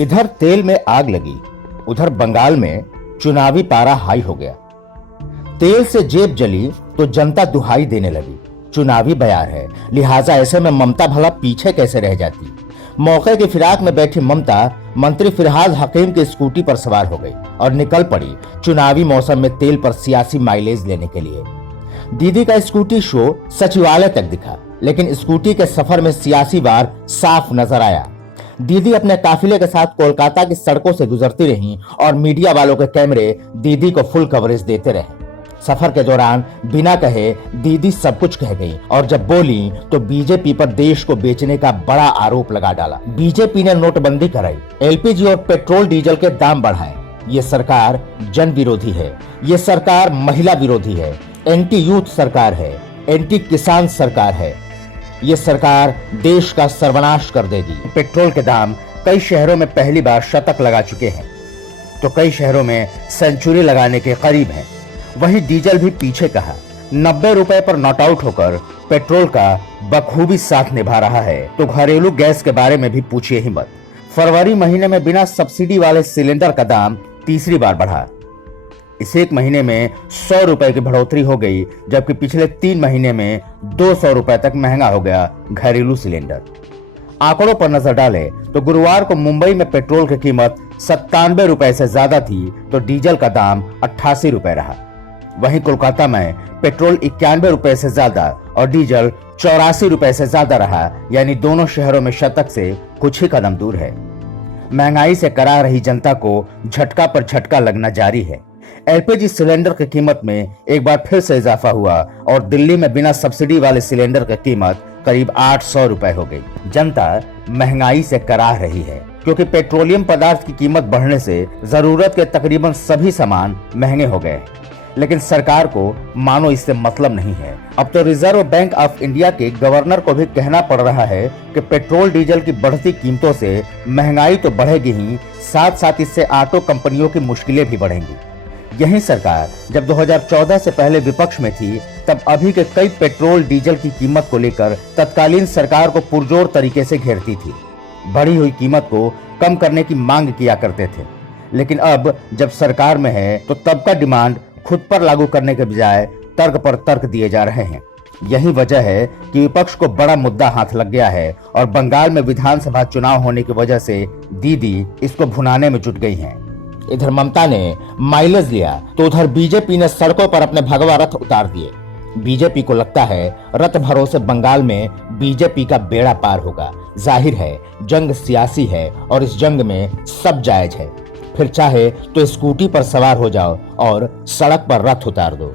इधर तेल में आग लगी, उधर बंगाल में चुनावी पारा हाई हो गया। तेल से जेब जली तो जनता दुहाई देने लगी। चुनावी बयार है, लिहाजा ऐसे में ममता भला पीछे कैसे रह जाती। मौके की फिराक में बैठी ममता मंत्री फिरहाद हकीम की स्कूटी पर सवार हो गई और निकल पड़ी चुनावी मौसम में तेल पर सियासी माइलेज लेने के लिए। दीदी का स्कूटी शो सचिवालय तक दिखा, लेकिन स्कूटी के सफर में सियासी वार साफ नजर आया। दीदी अपने काफिले के साथ कोलकाता की सड़कों से गुजरती रहीं और मीडिया वालों के कैमरे दीदी को फुल कवरेज देते रहे। सफर के दौरान बिना कहे दीदी सब कुछ कह गई और जब बोली तो बीजेपी पर देश को बेचने का बड़ा आरोप लगा डाला। बीजेपी ने नोटबंदी कराई, एलपीजी और पेट्रोल डीजल के दाम बढ़ाए। ये सरकार जन विरोधी है, ये सरकार महिला विरोधी है, एंटी यूथ सरकार है, एंटी किसान सरकार है। ये सरकार देश का सर्वनाश कर देगी। पेट्रोल के दाम कई शहरों में पहली बार शतक लगा चुके हैं तो कई शहरों में सेंचुरी लगाने के करीब हैं। वहीं डीजल भी पीछे कहा। 90 रुपए पर नॉट आउट होकर पेट्रोल का बखूबी साथ निभा रहा है तो घरेलू गैस के बारे में भी पूछिए ही मत। फरवरी महीने में बिना सब्सिडी वाले सिलेंडर का दाम तीसरी बार बढ़ा। इस एक महीने में 100 रुपए की बढ़ोतरी हो गई, जबकि पिछले 3 महीने में 200 रुपए तक महंगा हो गया घरेलू सिलेंडर। आंकड़ों पर नजर डालें तो गुरुवार को मुंबई में पेट्रोल की कीमत 97 रुपए से ज्यादा थी तो डीजल का दाम 88 रुपए रहा। वहीं कोलकाता में पेट्रोल 91 रुपए से ज्यादा और डीजल 84 रुपए से ज्यादा रहा, यानी दोनों शहरों में शतक से कुछ ही कदम दूर है। महंगाई से करा रही जनता को झटका पर झटका लगना जारी है। एलपीजी सिलेंडर की कीमत में एक बार फिर से इजाफा हुआ और दिल्ली में बिना सब्सिडी वाले सिलेंडर की कीमत करीब 800 रुपए हो गई। जनता महंगाई से कराह रही है क्योंकि पेट्रोलियम पदार्थ की कीमत बढ़ने से जरूरत के तकरीबन सभी सामान महंगे हो गए, लेकिन सरकार को मानो इससे मतलब नहीं है। अब तो रिजर्व बैंक ऑफ इंडिया के गवर्नर को भी कहना पड़ रहा है कि पेट्रोल डीजल की बढ़ती कीमतों से महंगाई तो बढ़ेगी ही, साथ साथ इससे ऑटो कंपनियों की मुश्किलें भी बढ़ेंगी। यही सरकार जब 2014 से पहले विपक्ष में थी तब अभी के कई पेट्रोल डीजल की कीमत को लेकर तत्कालीन सरकार को पुरजोर तरीके से घेरती थी। बढ़ी हुई कीमत को कम करने की मांग किया करते थे, लेकिन अब जब सरकार में है तो तब का डिमांड खुद पर लागू करने के बजाय तर्क पर तर्क दिए जा रहे हैं। यही वजह है कि विपक्ष को बड़ा मुद्दा हाथ लग गया है और बंगाल में विधानसभा चुनाव होने की वजह से दीदी इसको भुनाने में जुट गई हैं। इधर ममता ने माइलेज लिया तो उधर बीजेपी ने सड़कों पर अपने भगवा रथ उतार दिए। बीजेपी को लगता है रथ भरोसे बंगाल में बीजेपी का बेड़ा पार होगा। जाहिर है जंग सियासी है और इस जंग में सब जायज है। फिर चाहे तो स्कूटी पर सवार हो जाओ और सड़क पर रथ उतार दो।